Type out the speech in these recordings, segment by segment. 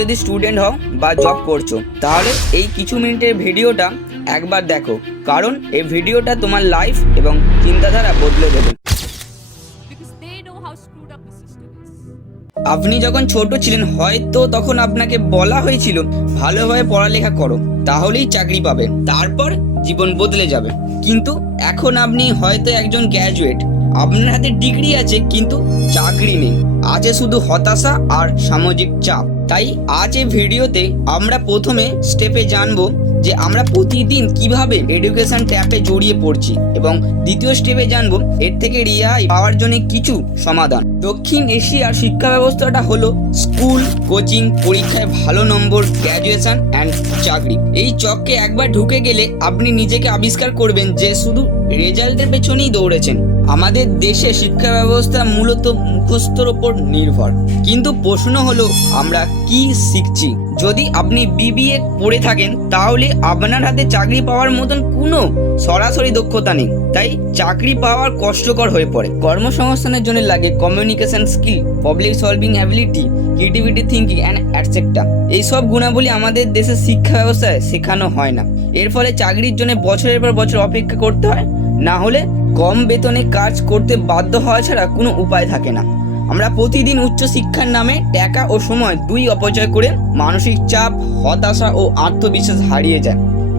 যদি স্টুডেন্ট হও বা জব করছো তাহলে এই কিছু মিনিটের ভিডিওটা একবার দেখো, কারণ এই ভিডিওটা তোমার লাইফ এবং চিন্তাধারা বদলে দেবে। আপনি যখন ছোট ছিলেন হয়তো তখন আপনাকে বলা হয়েছিল ভালোভাবে পড়ালেখা করো, তাহলেই চাকরি পাবে, তারপর জীবন বদলে যাবে। কিন্তু এখন আপনি হয়তো একজন গ্র্যাজুয়েট, আপনার হাতে ডিগ্রি আছে কিন্তু চাকরি নেই, আছে শুধু হতাশা আর সামাজিক চাপ। তাই আজ এই ভিডিওতে আমরা প্রথমে স্টেপে জানবো যে আমরা প্রতিদিন কিভাবে এডুকেশন ট্র্যাপে জড়িয়ে পড়ছি, এবং দ্বিতীয় স্টেপে জানবো এর থেকে রেহাই পাওয়ার জন্য কিছু সমাধান। দক্ষিণ এশিয়ার শিক্ষা ব্যবস্থাটা হলো স্কুল, কোচিং, পরীক্ষায় ভালো নম্বর, গ্র্যাজুয়েশন অ্যান্ড চাকরি। এই চক্রে একবার ঢুকে গেলে আপনি নিজেকে আবিষ্কার করবেন যে শুধু রেজাল্টের পেছনেই দৌড়েছেন। আমাদের দেশে শিক্ষা ব্যবস্থা মূলত মুখস্থর ওপর নির্ভর, কিন্তু প্রশ্ন হলো আমরা কি শিখছি। যদি আপনি বিবিএ পড়ে থাকেন তাহলে আপনার হাতে চাকরি পাওয়ার মতন কোনো সরাসরি দক্ষতা নেই, তাই চাকরি পাওয়ার কষ্টকর হয়ে পড়ে। কর্মসংস্থানের জন্য লাগে communication skill, problem solving ability, creativity thinking and etcetera. এইসব গুণাবলী আমাদের দেশের শিক্ষা ব্যবস্থায় শেখানো হয় না। এর ফলে চাকরির জন্য বছরের পর বছর অপেক্ষা করতে হয়, না হলে কম বেতনে কাজ করতে বাধ্য হওয়া ছাড়া কোনো উপায় থাকে না। আমরা প্রতিদিন উচ্চশিক্ষার নামে টাকা ও সময় দুই অপচয় করে মানসিক চাপ, হতাশা ও আত্মবিশ্বাস হারিয়ে যায়।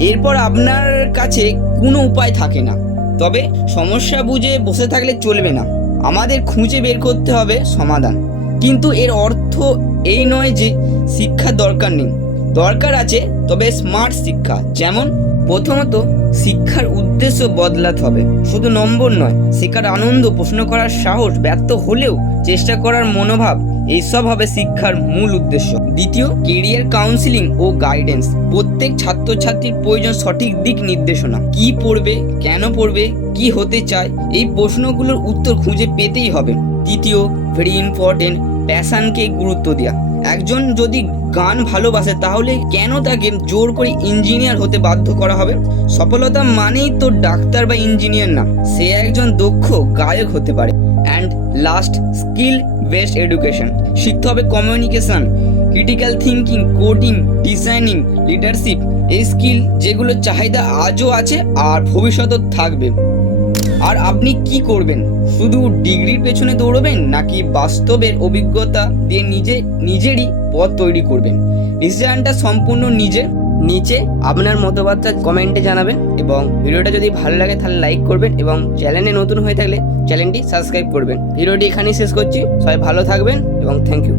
এরপর আপনার কাছে কোনো উপায় থাকে না। তবে সমস্যা বুঝে বসে থাকলে চলবে না, আমাদের খুঁজে বের করতে হবে সমাধান। কিন্তু এর অর্থ এই নয় যে শিক্ষার দরকার নেই, দরকার আছে, তবে স্মার্ট শিক্ষা। যেমন প্রথমত শিক্ষার উদ্দেশ্য বদলাতে হবে, শুধু নম্বর নয়, শেখার আনন্দ, প্রশ্ন করার সাহস, ব্যর্থ হলেও চেষ্টা করার মনোভাব, এইসব হবে শিক্ষার মূল উদ্দেশ্য। দ্বিতীয়, কেরিয়ার কাউন্সিলিং ও গাইডেন্স। প্রত্যেক ছাত্রছাত্রীর প্রয়োজন সঠিক দিক নির্দেশনা। কি পড়বে, কেন পড়বে, কি হতে চায়, এই প্রশ্নগুলোর উত্তর খুঁজে পেতেই হবে। তৃতীয়, ভেরি ইম্পর্টেন্ট, প্যাশনকে গুরুত্ব দেওয়া। একজন যদি গান ভালোবাসে তাহলে কেন তাকে জোর করে ইঞ্জিনিয়ার হতে বাধ্য করা হবে? সফলতা মানেই তো ডাক্তার বা ইঞ্জিনিয়ার না, সে একজন দক্ষ গায়ক হতে পারে। And last, skill based education. শিখতে হবে communication, critical thinking, coding, designing, leadership. এই স্কিল যেগুলো চাহিদা আজও আছে আর ভবিষ্যতেও থাকবে। আর আপনি কি করবেন? শুধু ডিগ্রির পেছনে দৌড়বেন, নাকি বাস্তবের অভিজ্ঞতা দিয়ে নিজেরই পথ তৈরি করবেন? ডিসিশনটা সম্পূর্ণ নিজের। নিচে আপনার মতবাদটা কমেন্টে জানাবেন, এবং ভিডিওটা যদি ভালো লাগে তাহলে লাইক করবেন, এবং চ্যানেলে নতুন হয়ে থাকলে চ্যানেলটি সাবস্ক্রাইব করবেন। ভিডিওটি এখানেই শেষ করছি। সবাই ভালো থাকবেন এবং থ্যাংক ইউ।